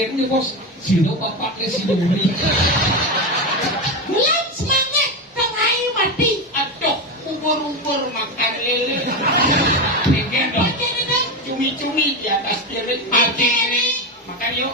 akhirnya bos sino bapaknya si Duri. Bulan semangat tengah mati. Aduh, ubur-ubur makan lele. Ini dong. Cumi-cumi di atas piring. Piring. Makan yuk.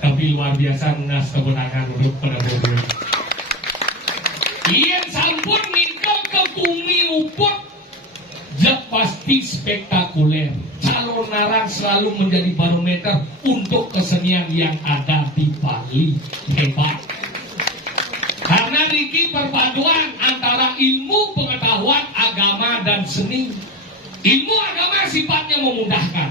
Tapi luar biasa ngas kemenangan untuk pada bodoh. Ian sampun nikel ke bumi uput, jak pasti spektakuler. Calon Narang selalu menjadi barometer untuk kesenian yang ada di Bali. Hebat. Karena Riki perpaduan antara ilmu pengetahuan agama dan seni. Ilmu agama sifatnya memudahkan,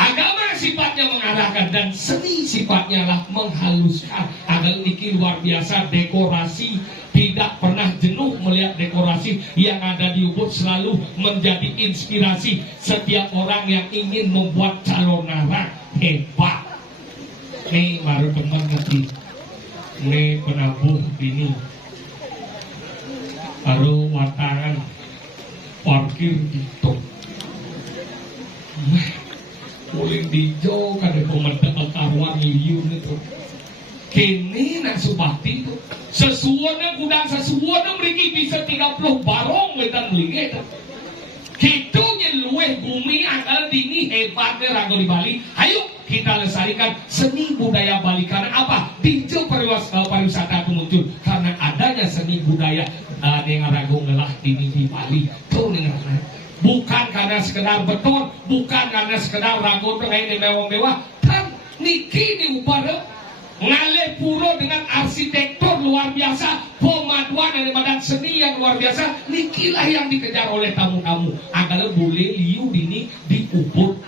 agama sifatnya mengarahkan, dan seni sifatnya lah menghaluskan. Agar Niki luar biasa dekorasi, tidak pernah jenuh melihat dekorasi yang ada di Ubud, selalu menjadi inspirasi setiap orang yang ingin membuat calon narang. Hebat. Nih baru teman ngerti. Nih penabuh ini. Baru watangan parkir itu. Uling dijo kada komentar karuan liun itu. Kini nak subakti itu. Sesuanya gudang sesuanya mereka bisa 30 barong wetan beli itu. Kita luweh bumi akal tinggi hebatnya rago di Bali. Ayo kita lestarikan seni budaya Bali. Karena apa? Tinjau pariwisata itu muncul karena adanya seni budaya dengan rago ngelah tinggi di Bali. Tuh dengan bukan karena sekedar beton, bukan karena sekedar rago terkait mewah-mewah. Kan niki diubah ngalih puro dengan arsitektur luar biasa, pemaduan dari badan seni yang luar biasa. Nikilah yang dikejar oleh tamu-tamu agar boleh liu ini diukur.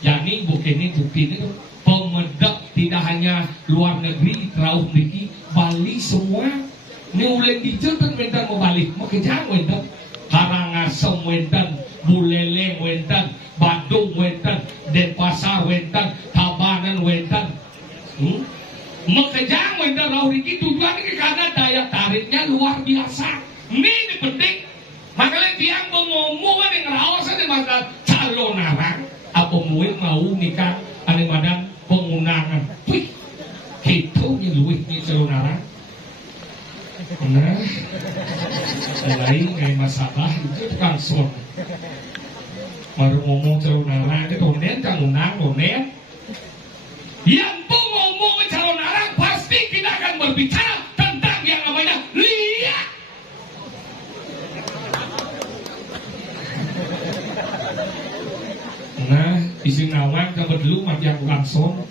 Yani bukan ini bukti ini pemedek tidak hanya luar negeri, rauh niki Bali semua. Ini uleng dicetak wentan mau balik, mau kejar wentan, Karangasem wentan, Buleleng wentan, Bandung wentan, Denpasar wentan, Tabanan wentan. Mekejang wentan rauh niki tujuan ini karena daya tariknya luar biasa. Ini penting. Makanya tiang mengomong dengan rawasan di masa calon narang. Apa mau nikah ada badan pengundangan. Wih, itu nyeluih ni calon narang. Nah, lain kayak masalah itu tukang son. Baru ngomong calon narang itu tonen kang undang tonen. Yang tuh ngomong calon narang pasti kita akan berbicara tentang yang namanya liak. Nah, isin nawang coba dulu matiang langsung.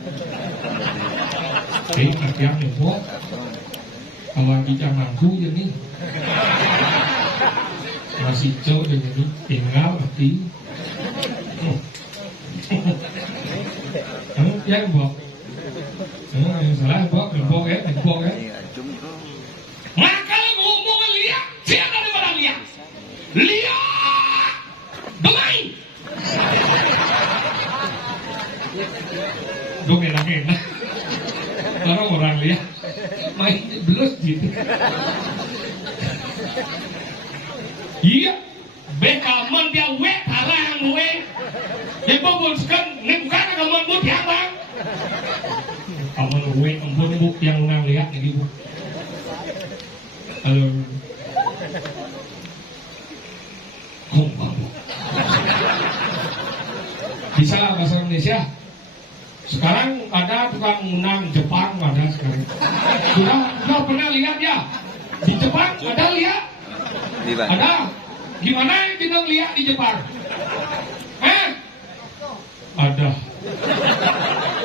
Matiang nembok. Kalau kita mampu jadi masih jauh jadi tinggal mati. Ya bok, yang salah bok ya. Maka ngomong lihat, siapa ada barang lihat, lihat, domain, domain, orang lihat, main belus gitu. Iya, bekaman dia wet harang wet. Yang boboskan, ini bukan kaman buat yang bang. Kaman gue embun buk yang nang lihat nih bu. Halo, kumpang. Bisa bahasa Indonesia. Sekarang ada tukang unang Jepang ada sekarang. Sudah pernah lihat ya? Di Jepang ada lihat? Ada. Gimana kita lihat di Jepang? Ada.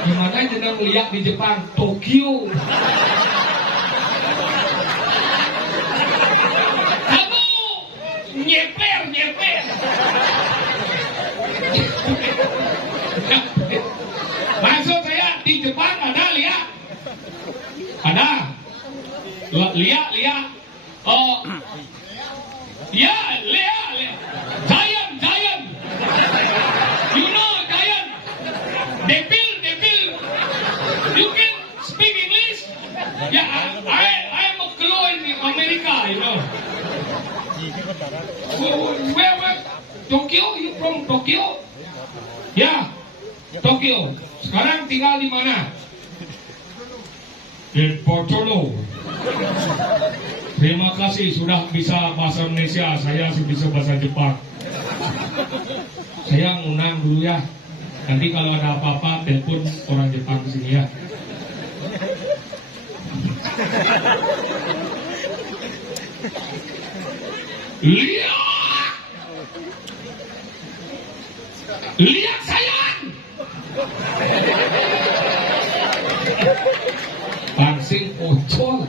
Gimana jenang lihat di Jepang? Tokyo. Kamu nyeper. Maksud saya di Jepang ada lihat? Ada. Lihat. Oh. Ya, lihat. Giant. You know giant. Devil. You can speak English? Yeah, I'm a clue in America, you know. Where? Tokyo? You from Tokyo? Ya, Tokyo. Sekarang tinggal di mana? Di Portolo. Terima kasih sudah bisa bahasa Indonesia. Saya bisa bahasa Jepang. Saya ngundang dulu ya. Nanti kalau ada apa-apa telepon orang Jepang ke sini ya. Lihat sayang. Pansing ocol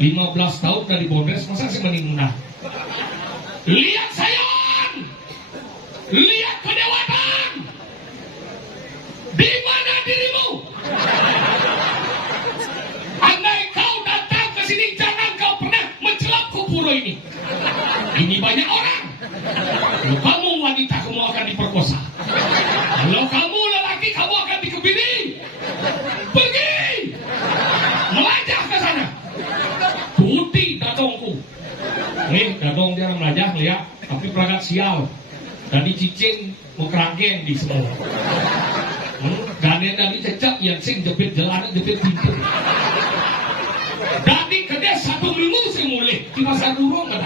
15 tahun dari Bondes masa sih mending menang. Lihat sayang. Lihat kedewatan. Di mana dirimu? Andai kau datang ke sini jangan kau pernah mencelap kupuro ini. Ini banyak orang. Kalau kamu wanita kamu akan diperkosa. Kalau kamu lelaki kamu akan dikebiri. Pergi. dadong dia melajah lihat, tapi perangkat sial. Tadi cicing mau kerangkeng di semua. Gane tadi cecak yang sing jepit jalan jepit pintu. Tadi kedai 1 minggu sing mulai di masa durung kan.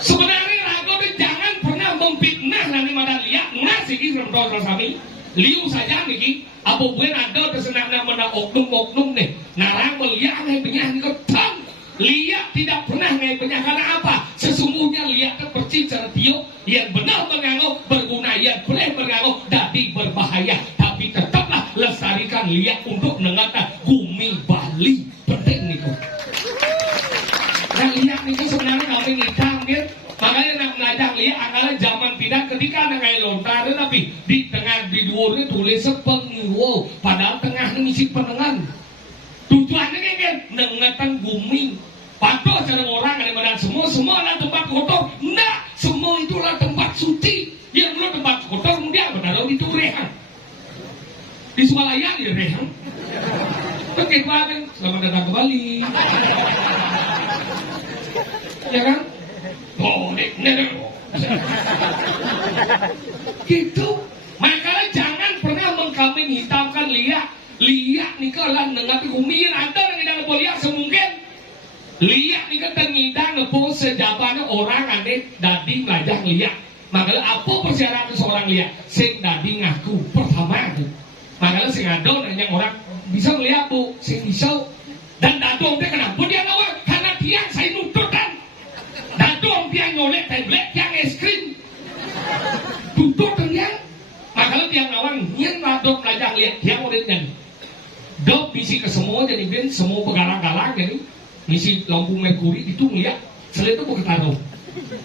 Sebenarnya ragu jangan pernah memfitnah nanti madan lihat nasi ki rendol rasami. Liu saja niki, apa gue ada tersenang mana oknum nih. Narang melihat ngai penyanyi ketang. Lihat tidak pernah ngai penyanyi karena apa? Sesungguhnya lihat percis certiok yang benar menganggap berguna, yang boleh menganggap dadi berbahaya. Tapi tetaplah lestarikan lihat untuk mengatakan bumi Bali penting niku. Nah lihat niku sebenarnya kami ngitang gitu. Makanya nak belajar lihat anggaran zaman tidak ketika ada kayak lontar tapi di tengah di dua itu tulis pengiwo padahal tengah misi penengan tujuannya kan nengetan bumi patuh cara orang ada badan semua adalah tempat kotor enggak semua itulah tempat suci yang belum tempat kotor kemudian benar itu rehan di Swalayan ya rehan oke banget selamat datang kembali ya kan. Oh, gitu. Makanya jangan pernah mengkambing hitamkan lihat nih kalau nengapi bumi ada yang tidak boleh semungkin. Lihat nih kan tengidang nepo sejabannya orang aneh dadi belajar lihat. Makanya apa persyaratan seorang lihat? Sing dadi ngaku pertama itu. Makanya sing ada yang orang bisa melihat bu, sing bisa dan dadong dia kenapa dia lawan karena dia saya nutut kan. Dadong dia nyolek tablet yang es krim tutup dia makanya dia lawan yang dadong belajar lihat dia muridnya dok misi ke semua jadi ben semua pegalang-galang jadi misi lampu merkuri itu ngeliat selain itu bukan taruh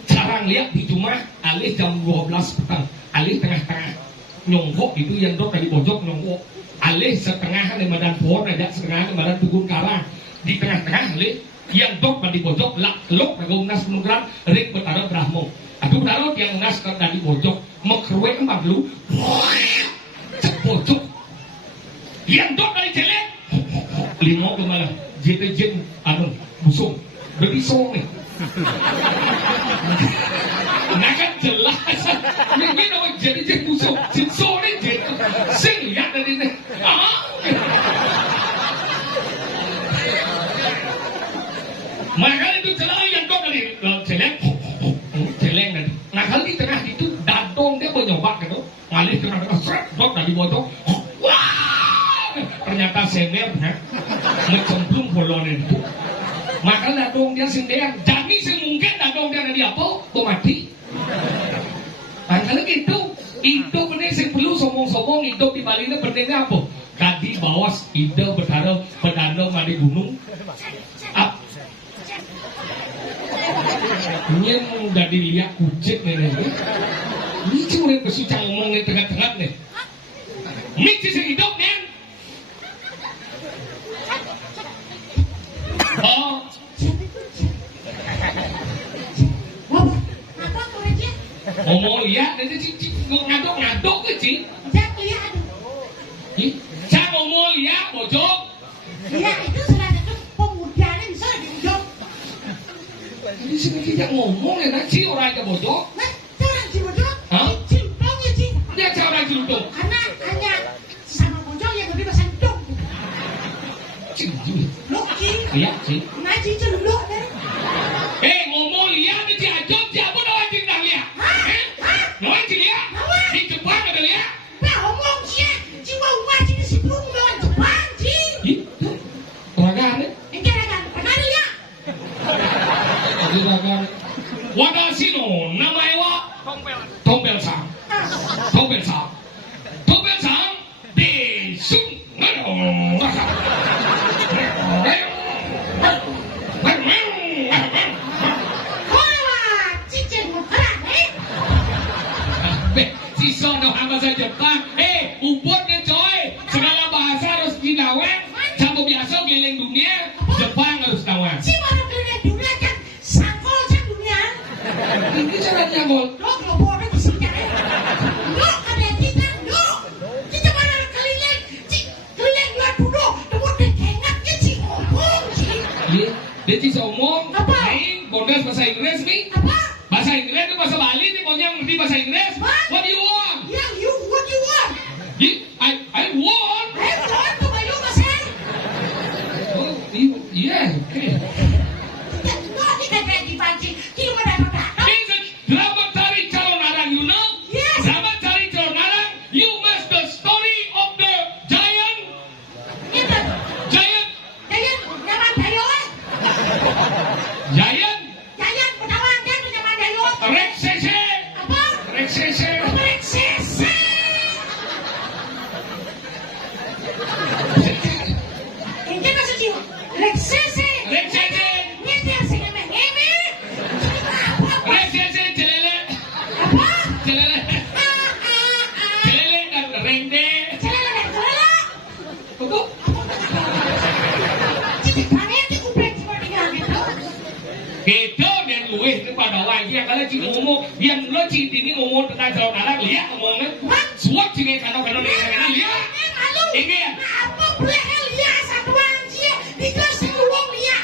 cara ngeliat di rumah alih jam 12 petang alih tengah-tengah nyongkok itu yang dok tadi pojok nyongkok alih setengah di badan pohon ada setengah di badan tugun karang di tengah-tengah alih yang dok di pojok lok nagunas penunggang rik bertaruh brahmo atau bertaruh yang ngas ke tadi pojok mengkerwek empat lu cek pojok yang dok dari celek lima kemana jen anu busung berisong nih nah kan jelas ini namanya jen busung jen jen sing lihat dari ini makanya itu celeng yang dok dari celeng tadi. Nah kali di tengah itu dadong dia menyoba gitu, ngalih tengah-tengah seret dok dari bojong. Wah, ternyata semer, mencemplung bolongan itu. Maka dadong dia sendirian, jadi semungkin dadong dia dari apa? Kau mati. Makanya gitu, hidup ini sih perlu sombong-sombong hidup di Bali ini pentingnya apa? Tadi bawas ide bertaruh berdanau di gunung. Ini udah dilihat kucing nih. Ini cuma yang kesucang ngomong di tengah-tengah nih. Ini sih hidup nih. Oh. Apa kau aja? Ngomong lihat nanti ngaduk ke sih. Jangan lihat. Saya ngomong lihat bojok. Lihat itu salah satu pemuda yang bisa diujung. Ini sih tidak ngomong ya nanti orang aja bojok. Nah, orang ciluduk, ciluduknya sih. Dia cara ciluduk. Karena hanya sama bojong yang lebih besar dong. Ciluduk. Loki. Lihat sih. Ngaji ciluduk deh. Ngomong lihat nanti ajak siapa dah wajib dah lihat. Nawan sih lihat. Di Jepang ada lihat. Nah, ngomong sih, jiwa ngaji di sebelum lawan Jepang sih. Ragan ya? Ini ragan, pernah lihat? Jadi ragan. Wadashi no namae wa Tombel Sang. Tombel Sang. Tombel Sang desu. Sisa no bahasa Jepang. Ubud nih coy. Segala bahasa harus dinawang. Sama biasa keliling dunia, Jepang harus nawang. Si baru keliling dunia kan sangkol sang dunia. Ini caranya gol. Lo kelompoknya di sini ya. Lo ada kita, lo. Kita mana keliling, keliling dua dulu. Tunggu deh kengaknya si ngomong sih. Dia sih ngomong. Apa? yang kalian cing ngomong yang lo cing ini ngomong tentang calon anak lihat ngomongnya suap cing kano lihat ini Apa boleh lihat satu aja dikasih uang lihat.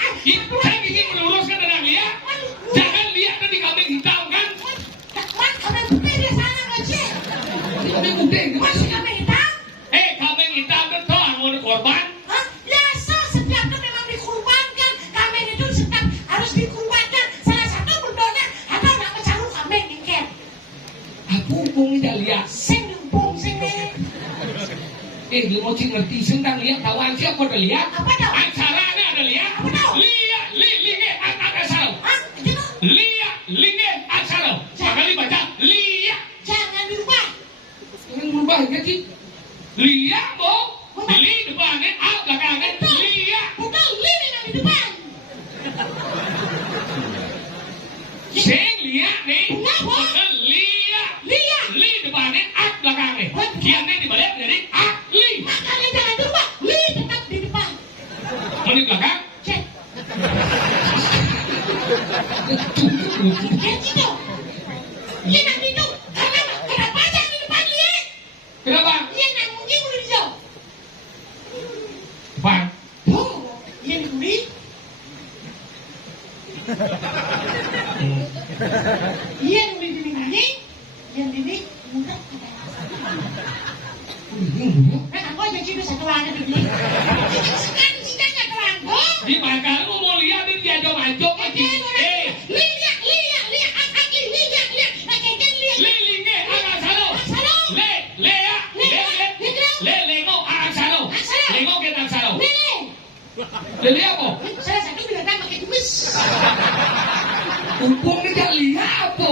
saya ingin meluruskan tentang lihat jangan lihat nanti kambing hitam kan Kami putih di sana aja. kambing putih Masih kami hitam. kambing hitam kan toh mau korban Biasa setiap itu memang dikurbankan. Kambing itu setiap harus dikurbankan. Salah satu bentuknya ada nama caru kambing ingkep. aku hubungi dah lihat Sing diumpung sing nih. lu mau cing ngerti sendang lihat kawan siapa udah lihat Apa tau? acaranya ada lihat Apa tau? lihat linge asal Hah? Gitu? lihat linge asal sekali baca lihat Jangan dirubah. jangan berubah ya cing lihat mau li depannya belakangnya lihat Betul, lini yang di depan. sing lihat nih Kenapa? lihat Lihat. li depannya belakangnya kiannya dibalik jadi li Makanya jangan dirubah. Lini tetap di depan. mau di belakang Cek. Kayak gitu. Iya nak gitu. Kenapa jangan di depan lihat? kenapa Iya nak mungkin udah dijauh. Pak Tuh, iya dibeli. Iya dibeli di mana? Yang ini murah. Aku aja cuma satu warna dibeli. Sekarang sidangnya kelang. di makanya lu mau lihat dia diajak majok lagi Lihat. Lilinge akan salo. Lengo akan salo. Lengo kita salo. Lele apa? Salah satu binatang pakai kumis. Umpung dia lihat apa?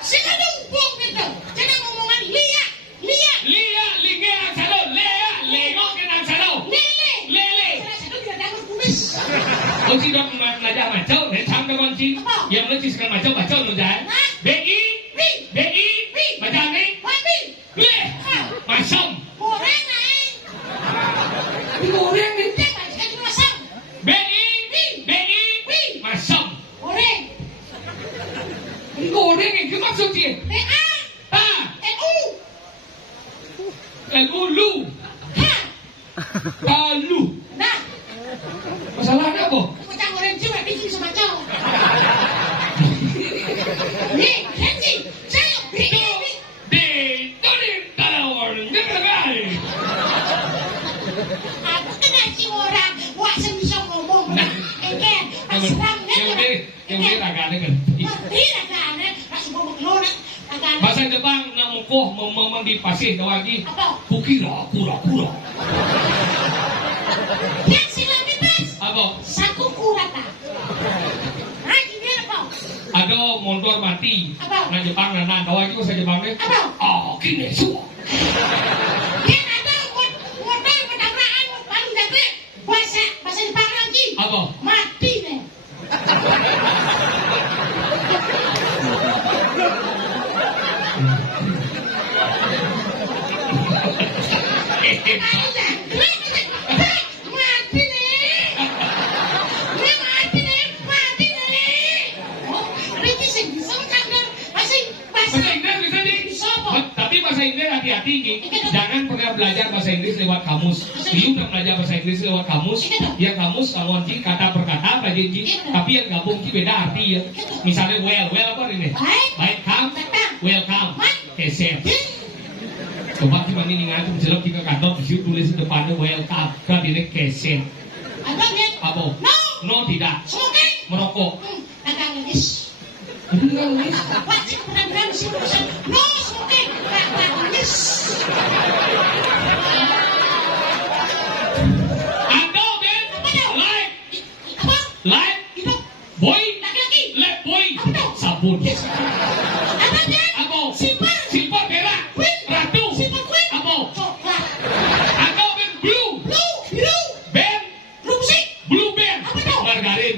Sini ada umpung gitu. Jangan ngomongan lihat. Lihat linge akan salo. Lengo kita salo. Lele. Salah satu binatang berkumis. Kunci dok belajar macam, necam dok kunci. Yang nanti sekarang macam nujai. BI, macam ni. Le, masam. Goreng naik. Goreng ni. Dia baca di masam. BI, masam. Goreng. Goreng ni, apa maksud dia? PA. Ah, NU. Lu, Ha. talu. Nah, Masalahnya apa? macam goreng cuma bikin semacam. Nih, Henry. Saya Aku kena si orang buat sebisa ngomong. Eken, asram yang dia agaknya ngerti. Tidak kan? Langsung ngomong lona. Bahasa Jepang namukoh memang dipasih lagi. Apa? Kukira. Yang silang bebas. Apa? Saku kurata. Nah, ini apa? Ada motor mati. Apa? Nah Jepang nana tahu itu saya Jepangnya. Apa? Kini semua. Yang ada motor bertabrakan baru jadi bahasa Jepang lagi. Apa? Mati nih. Tapi bahasa Inggris hati-hati, jangan pernah belajar bahasa Inggris lewat kamus. Dia udah belajar bahasa Inggris lewat kamus. Ya kamus kalau nanti kata per kata apa jadi, tapi yang gabung itu beda arti ya. Misalnya well apa ini? Baik, come, welcome, keset. Coba kita ini ngatur jelek kita kantor di situ tulis depannya welcome, kan ini keset. Apa? No tidak. Merokok. Itu kan nulis. No smoking. Atau Ben, like, boy, let boy, sabun. Apa? Silver merah, ratu. Apa? Atau Ben blue, Ben, blue Ben, margarin.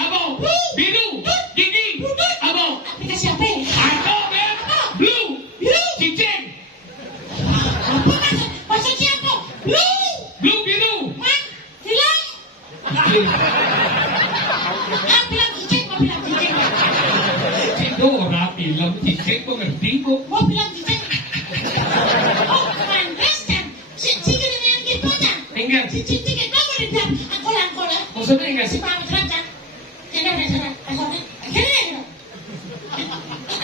Apa? Biru, gigi. Apa? Aplikasi apa? Atau Ben blue. Mau bilang gitu. Oh, pantesan. Si Cik ini yang gitu aja. Enggak. Si Cik itu mau dibilang angkol ya. Maksudnya enggak Si sih? Pak Kerajaan. Kena udah sana. Angkolnya. Kena ya.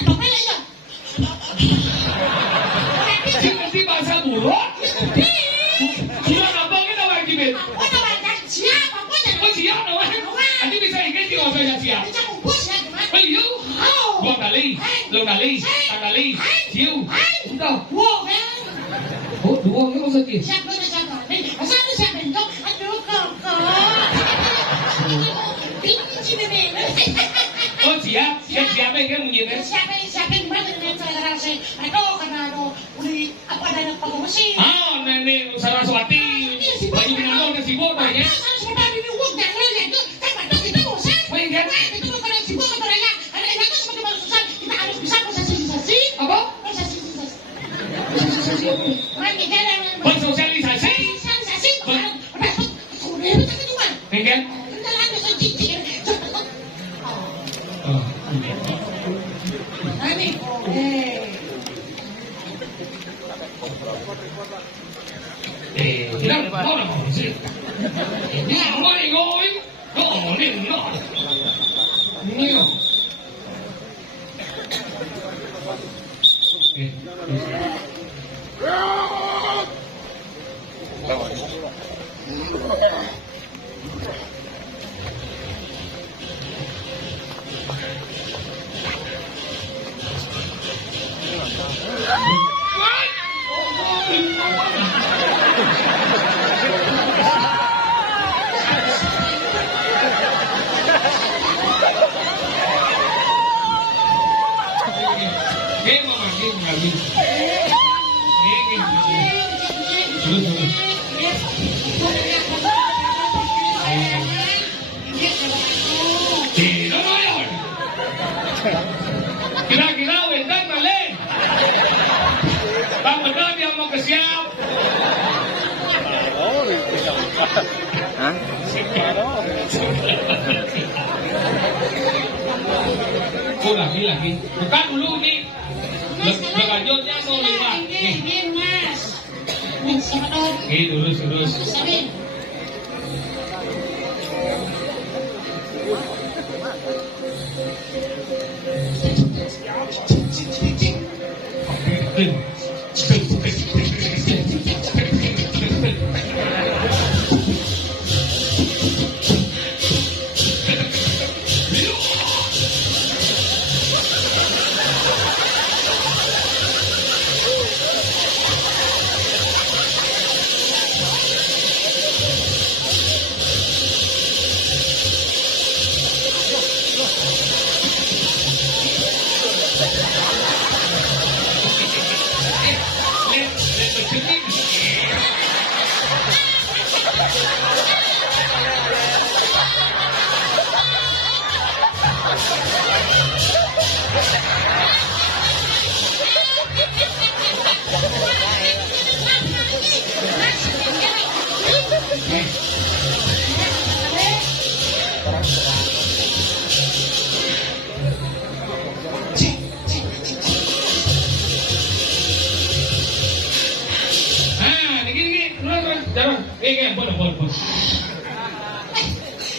Topeng aja. Si ngerti bahasa buruk? Tapi. Sudah ngabangin apa yang Jibin? Apa namanya? Siapa? Apa namanya? Oh siap nawan. Nanti bisa ingat juga saya siap. Bisa ubus ya gimana? Oh iya. Dua kali, tiga kali, empat kali, siu. Udah. Wow, kan? Oh dua kan maksudnya? Siapa? Masa lu siapa itu? Aduh, kakak. Ini si bebe. Oh siap, siapa yang mengingat? Siapa yang gimana dengan saudara saya? Aduh, karena udah apa ada pengungsi. Ah, nenek Saraswati. Baju Minangkabau dan sibuk ya. Harus berapa ini uang dan lain itu kan betul kita bosan. Oh iya kan? Itu bukan yang sibuk katanya. Ada yang itu seperti manusia susah. Kita harus bisa sosialisasi. Apa? Sosialisasi. Mana jalan? Bersosialisasi. Sosialisasi. Udah sudah itu tapi cuma. Enggak? Kita lagi sosialisasi. Oh. Ani, Kita mau sih. Ini apa nih going? Oh, ini no. Ini. Kira-kira wedan balik. Bang benar yang mau ke siap. Oh lagi. Bukan dulu nih. Legajotnya mau lewat. Ini mas. Mas siapa dong? Terus. Sabi. Boleh.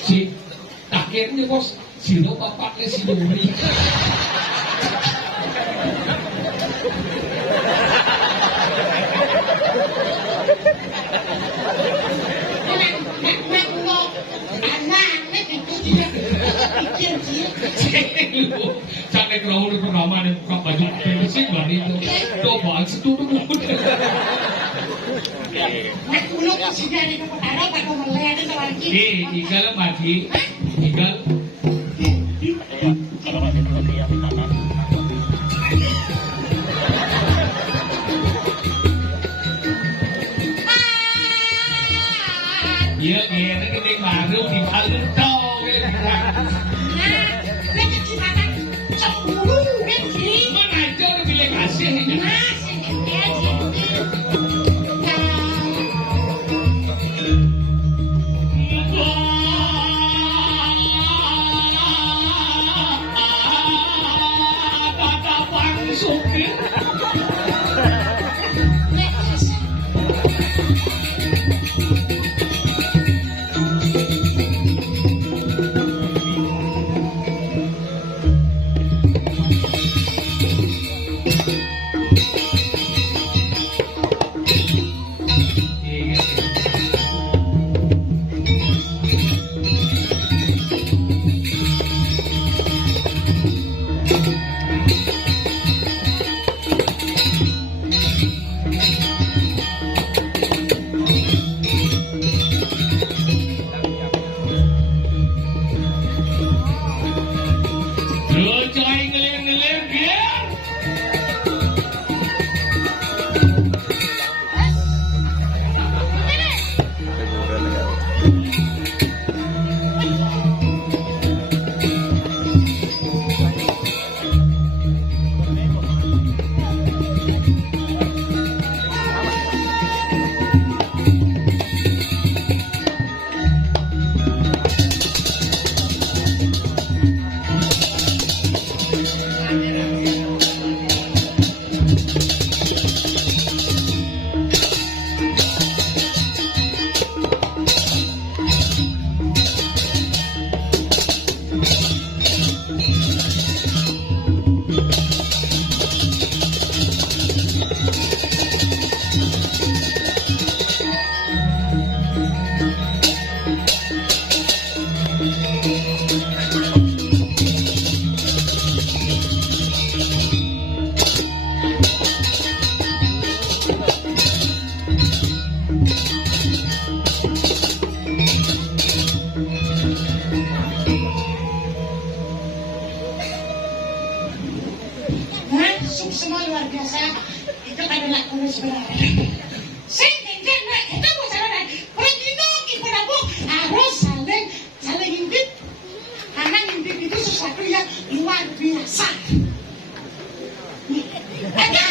Si takirnya bos, sino bapaknya si Duri. Sampai kerauh di pertama dan buka baju pensi baru itu coba setuju Nak ulok si dari kepala pada melihat itu lagi. Tinggal lagi, tinggal. Iya, ini gede baru di palu tau. Mana aja udah pilih kasih. Supir Masuk semua luar biasa. Itu adalah kurus sebenarnya. Sehingga kita mau salah Pagino kita mau harus saling intip. Karena intip itu sesuatu yang luar biasa. Ada.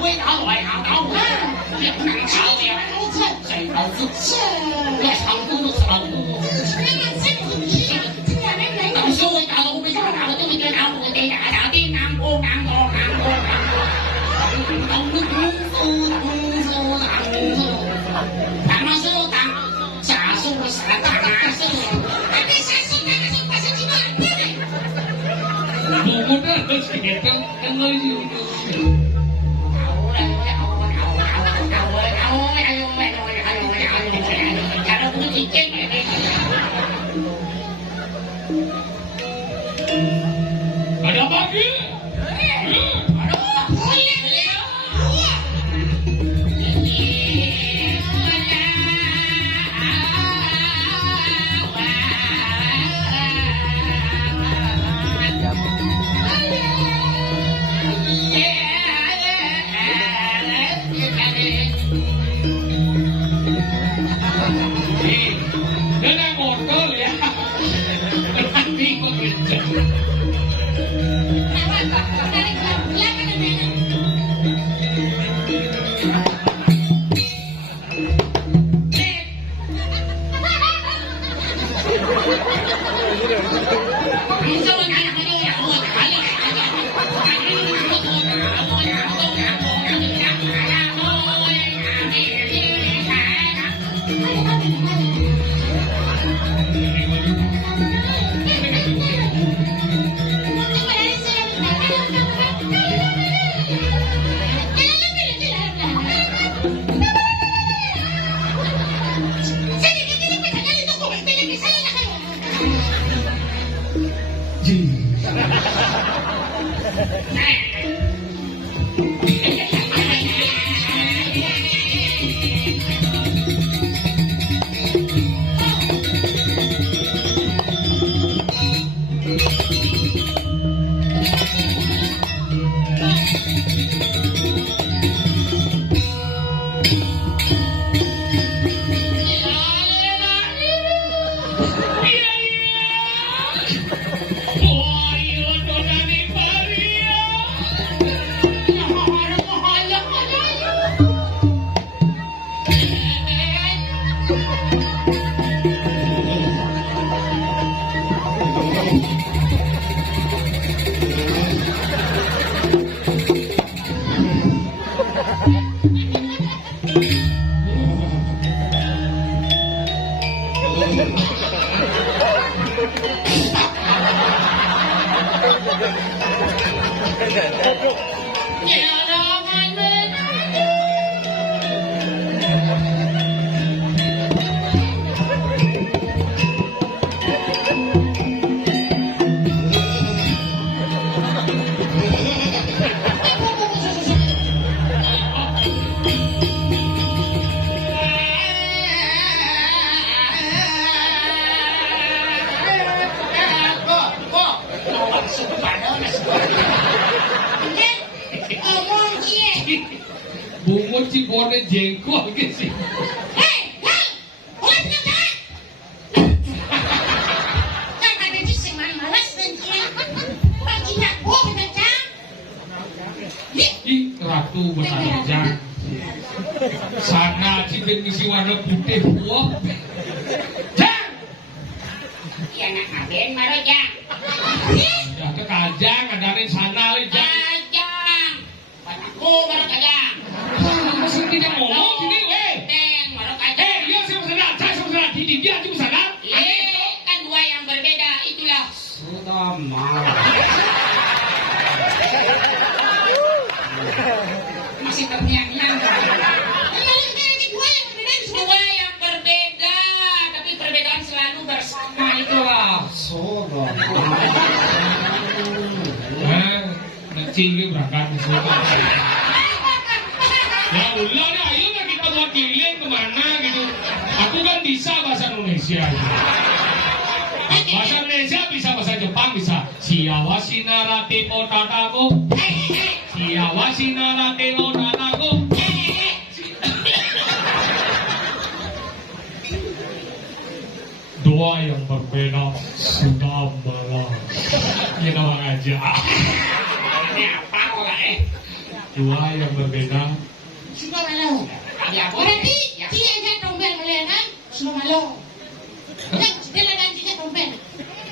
会打来啊，打我，别难吵呀，谁老子吃，别吵不吵不。老师会打我，会打我，都会打我，得打的难过难过难过难过。打嘛是打，假是我啥打嘛是我。Bumbunya harus kita kenal sih. Ada apa lagi? Bungut si bornya jengkol ke sih. Ih, ratu bersanjang. Sana cipin misi warna putih buah. Jang. Iya nak ngapain maro jang? Ya ke kajang adain sana le jang. Kajang. Panaku maro kajang. Masih tidak ngomong sini weh. Teng maro kajang. Iya saya saudara di dia cuma sana. Kan dua yang berbeda itulah. Sudah marah. Masih terngiang-ngiang. Dua yang berbeda, tapi perbedaan selalu bersama itulah. Sudah. Nanti berangkat ke sana. Ya ulah deh, ayo lah kita buat keliling kemana gitu. Aku kan bisa bahasa Indonesia. Bahasa Indonesia bisa, bahasa Jepang bisa. Siawa sinarate mo tatago. Siawa sinarate mo tatago. Doa yang berbeda sudah malam. Ginawa aja. Ini apa kok Dua yang berbeda. Sudah malu. Ya boleh. Berarti Ya. dia yang dompet melihat sudah malu. Ya, dia lah gantinya dompet.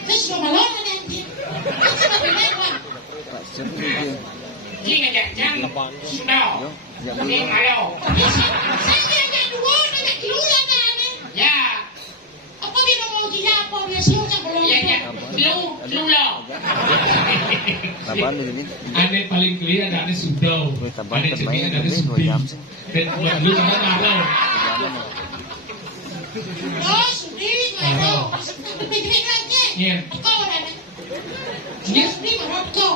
Dia sudah malu lah ganti. Itu berbeda kan? Ji ngajak jam sudah. Ini malu. Saya ada dua, ada dua kan? Ya. Apa dia mau dia apa dia siapa yang belum? Ya ya. Lu lo. Tambahan ini. Ane paling clear ada ane sudah. Ane cemil ada ane sudi. Dan buat lu sama marah. Oh, sudah malu. Berpikir aja. Iya. Kau ada. Dia sudah malu kau.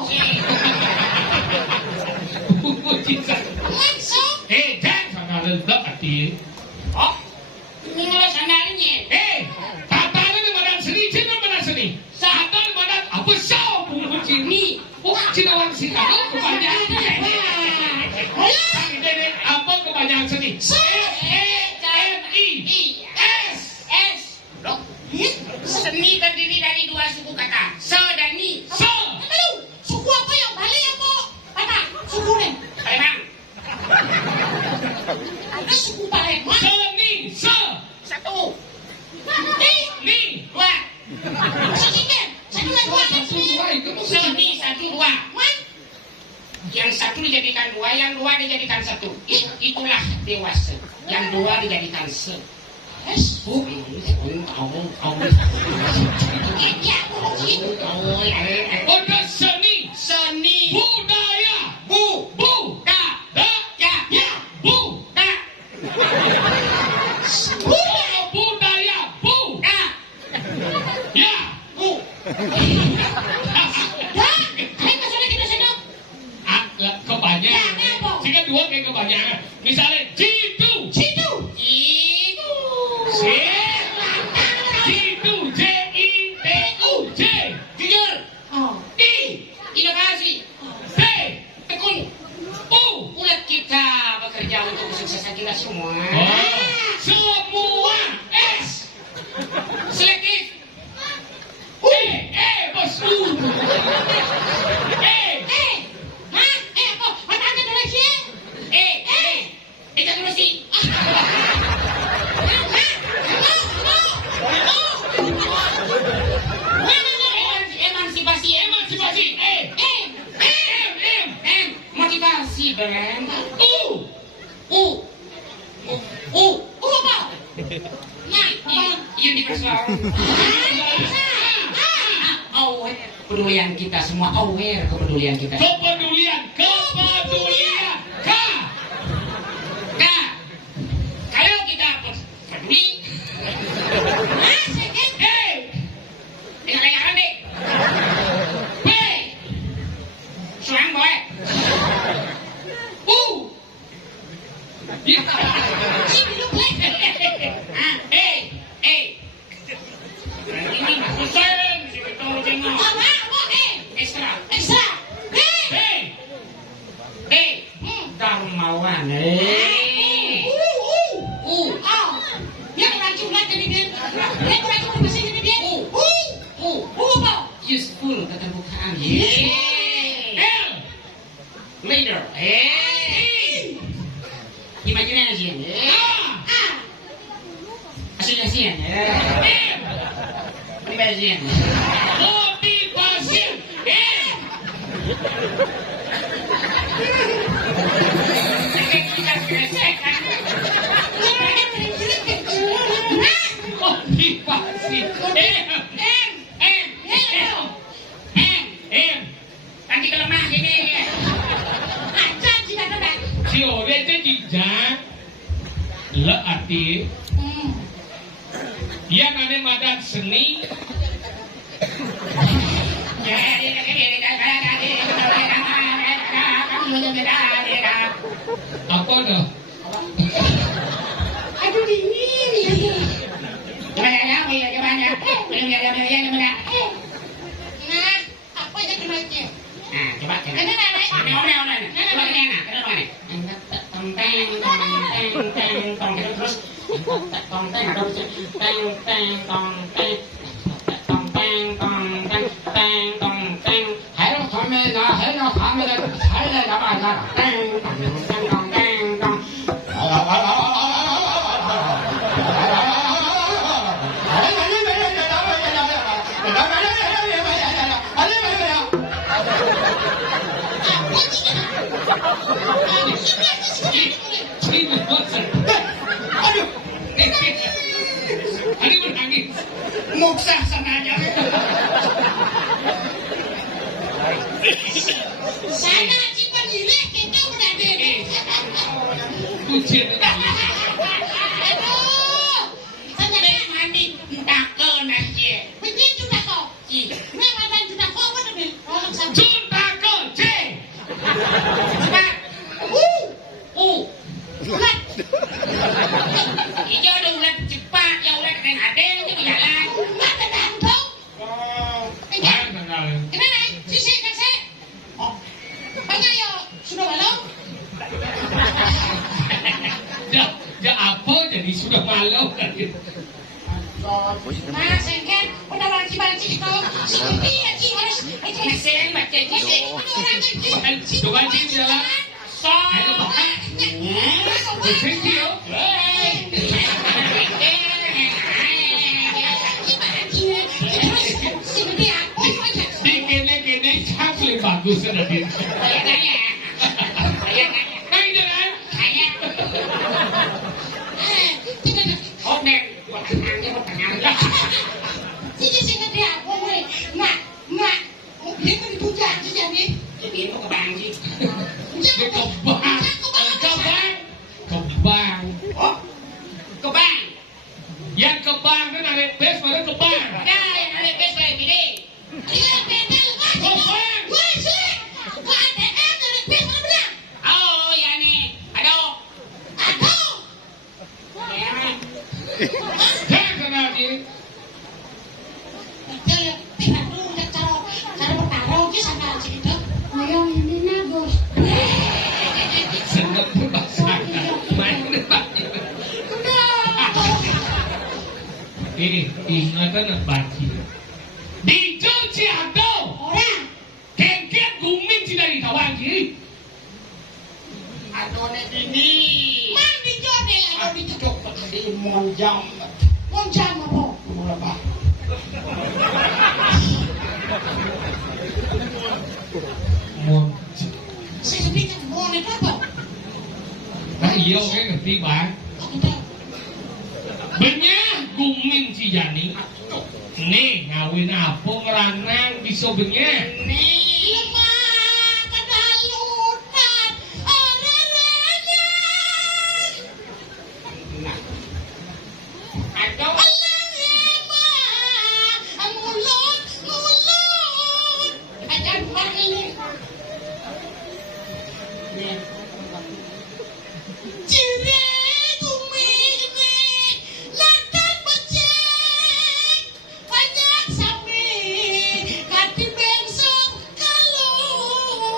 Langsung. Jangan sana ledak hati. Oh. Ini lo sandalnya. Tatanya di badan seni, cina badan seni. Satan di badan apa sah bumbu cini. Cina orang sini apa kebanyakan. Apa kebanyakan seni? S. Loh. Seni terdiri dari dua suku kata. Se dan ni. Se. Lalu, suku apa yang balik apa? Apa? Suku ni. Palembang. Ada suku Palembang. Seni. Se. Satu. Ni. Dua. Satu satu lagi dua kan? Satu dua itu Seni satu dua. Man, Yang satu dijadikan dua, yang dua dijadikan satu. Itulah dewasa. Yang dua dijadikan se. es. Oh, Ya, aku Udah seni. seni. Budaya. Bu. Bu. Da. Da. Ya. Ya. Bu. Da. Budaya. Bu. Da. Ya. Bu. dah. Kalian kesana kita sana. Kebanyakan. Jika dua kayak kebanyakan. Misalnya jitu. Situ. Itu. Jitu. J-I-T-U-J. Jujur. Oh. I. Inovasi. T. Tekun. U. Ulat kita bekerja untuk kesuksesan kita semua. Semua S. Selektif. Bos U. Hah? Apa? Mana ada Malaysia? Kita terusi. Emansipasi. Emansipasi. Motivasi brand. U. Apa? Nah, Universal. Aware. Kepedulian kita semua aware kepedulian kita. Kepedulian. K. Kalau kita peduli, dengan kayak deh. P. Suang boleh. U. Ya. Ini Hussein, si Betul Jengok. Ekstra. Darmawan. Useful keterbukaan. L. Leader. Imagination. Association. M. Privation. Motivasi. Motivasi. M. Nanti kalau lemah ini. Siore itu kijang. Le arti. Yang ada madan seni. Apa dah? Aduh dingin ya. Nah, apa yang kenanya? Hãy Ini bosan. Aduh, Ini menangis. muksah sengaja. Sana kita gile kita udah deh. Kucing menangis. Aduh. Sana Mandi dakel nanti. begitu dah kok. Memang ada juga kok udah deh. Orang sama. Junta C. Cepat. Ulat. Iya udah ulat cepat, ya ulat kena ada itu berjalan. Ulat ada hantu. Oh, Bang, kenal. Kenapa? Sisi kasih. oh, Banyak yo. Sudah malam. Ya apa jadi sudah malam kan? Nah, sengket. Udah banci-banci itu. Seperti ya, Ci. Harus. kesen baca kesen. Coba cik jalan. Ayo makan. Kucing yo. Di kene cakli bagus ada di. Kain jalan. Oh, nek, buat tangannya, buat tangannya. Jadi itu kebanji. Di kebang. Kebang. Oh, kebang. Yang kebang kan ada bes pada kebang. Ada yang ada bes kayak gini. Oh, ya nih. Aduh. Ya. Jangan kenal dia. Senang berpasangan. Main depan. Ini ingatan baci. Di Jogja ada. Kengkeng gumin tidak ditawangi. Aduh, nek ini. Cocok di monjam. Mula pak. Mon. Nah iya oke ngerti bang. Benyah gumin si Jani. Nih ngawin apa ngeranang bisa benyah. Ini. Aduh.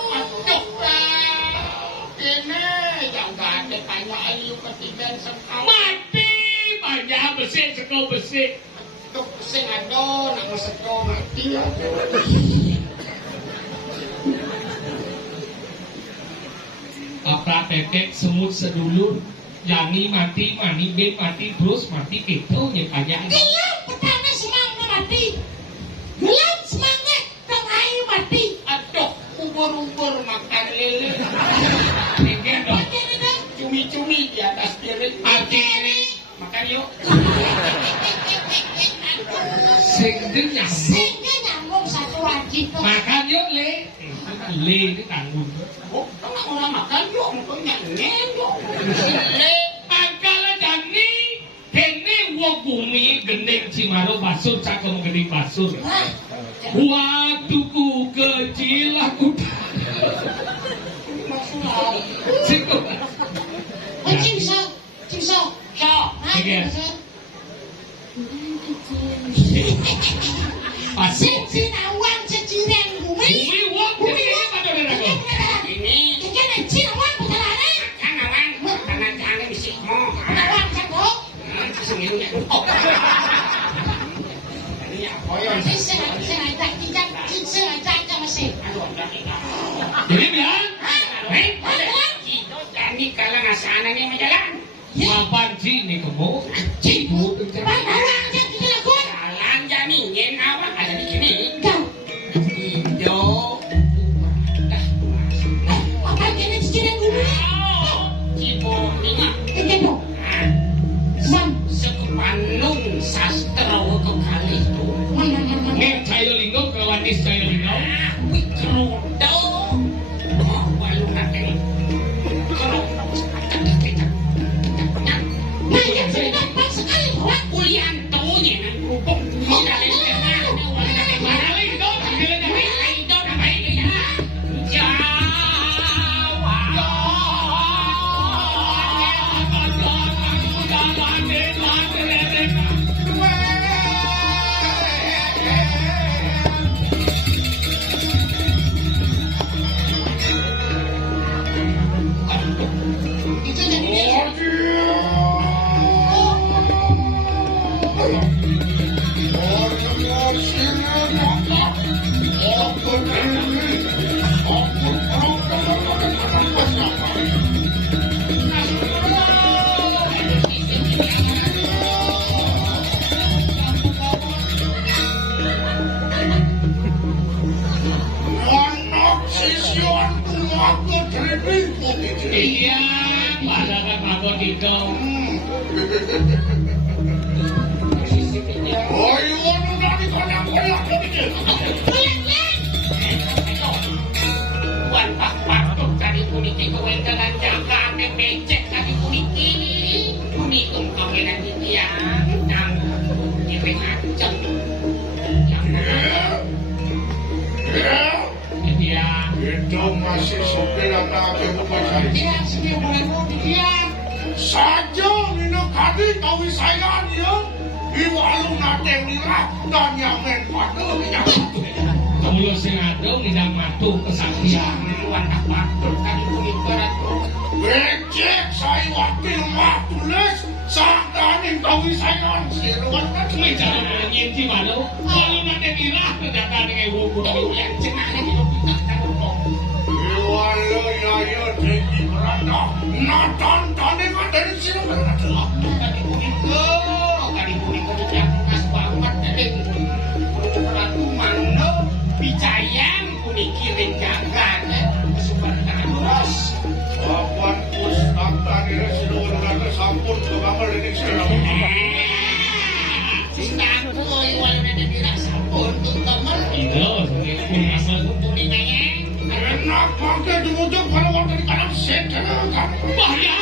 Aduh, ini yang gak ada tanya ayu ketiban sekali. Mati banyak besi sekau besi. Aduh, sing aduh, nak meseko mati. Apa pepek semut sedulur. Yani mati, mani ben mati, terus mati gitu nyepanya. Aduh, ubur-ubur makan lele. Tinggal dong. Cumi-cumi di atas piring. Akhirnya Makan yuk. sing nyambung. Makan yuk le. Le ini tanggung. Oh, kalau orang makan yuk, mungkin yuk. Le, Angkala jani. Kene wong bumi gendeng Cimaro basur cakem gendeng basur. Waktuku kecil aku. Cukup. Pasir. Bumi wong bumi pada derago. ini kan awang, karena jangan bisik mo. Sesungguhnya. Ini apa ya? Aduh, Jadi biar di kalang asanan yang majalan. Mapan sini kamu. Cibut. Parang aja kita lakukan. Jalan jamin awak ada di sini. Kau, Indo. apa kena cicilan dulu? Cibut ingat. Kendo, Sam, Sekepanung sastra ke kali itu. mana. Nek cayo linggo kawatis cayo linggo. Wikrodo. Oh, walu nating. Kerok. Banyak sudah gampang sekali, Wak. Kuliah tunya nang rupong. Tidak ada tengah. Wala na kay Marali ito, tanggilan niya. Ay, ito na ba ito ya? Jawa. Itu jadi Iya, padahal aku tinggal. Wan pak patut tadi puniki kawin dengan jaga becek tadi puniki punitung kawinan titiang nang nyeweng ancem yang Iya. Itu masih sopir anak aku percaya. tidak sedih bulan diam. Saja nina kadi tawi saya ya. Iwalu nate nira dan yang men pada ya. Kamu sing adong tidak matu kesaktian. wan pak patut tadi puniki ratu Becek saya wakil mah tulis saktanin tawi saya siruan May cara menangin si Mano. Kalau nanti dirah, ternyata dengan buku. yang cenah lagi lo kita taruh Iwalu ya ya tinggi berada. Natan tani dari sini berada. tadi puniki tidak mas banget tadi ratu mano bicayang puniki renjangan kesukaan terus Papan pustaka ini sinuwun kata sampun ke kamar ini sekarang. Sinaku wala na natira sa punto kamar. Itu, asal Punto ni ngayang. Enak pakai dumujuk kalau waktu di kanan set kan. bahaya